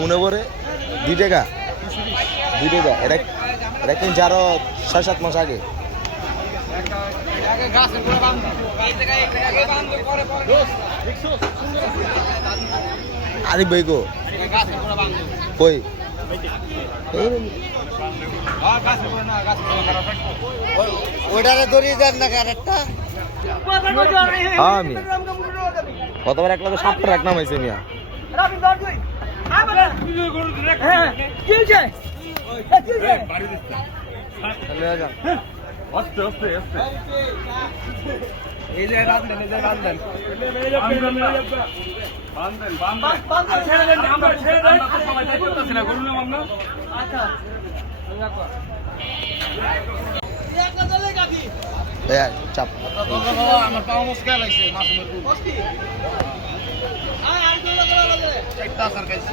মনে পড়ে? দুই টাকা? দুই টাকা। এটা এটা কিনছে আরও ছয় সাত মাস আগে? আরিফ ভাই গো কই? এই রে। ওইটারে দড়িয়ে দেন না আমি হ্যাঁ, দেবো কতবার এক লাগে সাতটা রাখ নামাইছে মিয়া? রাখি দর দুই হ্যাঁ বলে হ্যাঁ কি হয়েছে হ্যাঁ, কি হয়েছে এই যে রান্ধেন এই এ, চাপ। আমার পাও মুসকা লাগছে মাসুমের দুধ চারটা আসার খাইছে।